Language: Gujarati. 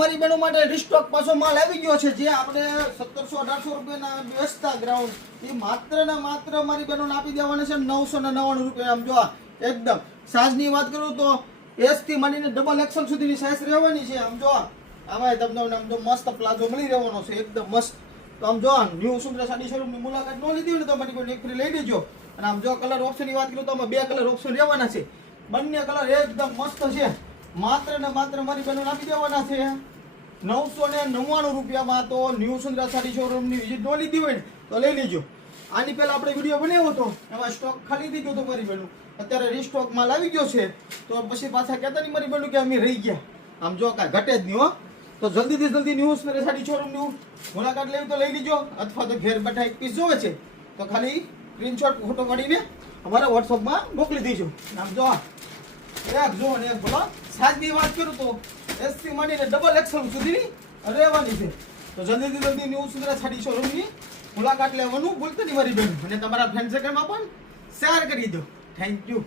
મારી બહેનો માટે રિસ્ટોક પાછો માલ આવી ગયો છે, જે આપણે 1700-1800 રૂપિયાના બેસતા ગ્રાઉન્ડ એ માત્ર ને માત્ર મારી બહેનોને આપી દેવાના છે 999 રૂપિયા. આમ જો એકદમ સાઈઝની વાત કરું તો એસ થી માંડીને ડબલ એક્સલ સુધીની સાઈઝ રહેવાની છે. આમ જો આમાં તમને આમ તો મસ્ત પ્લાઝો મળી રહેવાનો છે, એકદમ મસ્ત. તો આમ જો ન્યૂ સુંદરા સાડી શોરૂમની મુલાકાત ન લીધી હોય ને તો મારી કોઈ એક ફ્રી લઈ લેજો. અને આમ જો કલર ઓપ્શનની વાત કરું તો આમાં 2 કલર ઓપ્શન રહેવાના છે, બંને કલર એકદમ મસ્ત છે. માત્ર ને માત્ર મારી બહેનોને આપી દેવાના છે 999 રૂપિયામાં. તો ન્યૂ સુંદરા સાડી શોરૂમની વિઝિટ ન લીધી હોય ને તો લઈ લેજો. આની પહેલા આપણે વિડીયો બનાવ્યો હતો, એમાં સ્ટોક ખાલી થઈ ગયો હતો મારી બહેનો. અત્યારે રીસ્ટોક માલ આવી ગયો છે, તો પછી પાછા કહેતા નહીં મારી બહેનો કે અમે રહી ગયા. આમ જો કાંઈ ઘટે જ નહીં હો. તો જલ્દીથી જલ્દી ન્યૂ સુંદરા સાડી શોરૂમની મુલાકાત લેવી તો લઈ લીજો, અથવા તો ઘેર બેઠા એક પીસ જોવે છે તો ખાલી સ્ક્રીનશોટ ફોટો પાડીને અમારા વોટ્સઅપમાં મોકલી દેજો. આમ જો એક જો ને એક બોલો સાઈઝની વાત કરું તો એસ થી માંડીને ડબલ એક્સલ સુધીની રહેવાની છે. તો જલ્દીથી જલ્દી ન્યૂ સુંદરા સાડી શોરૂમની મુલાકાત લેવાનું ભૂલતા નહીં મારી બહેન, અને તમારા ફ્રેન્ડ સર્કલમાં પણ શેર કરી દો. Thank you.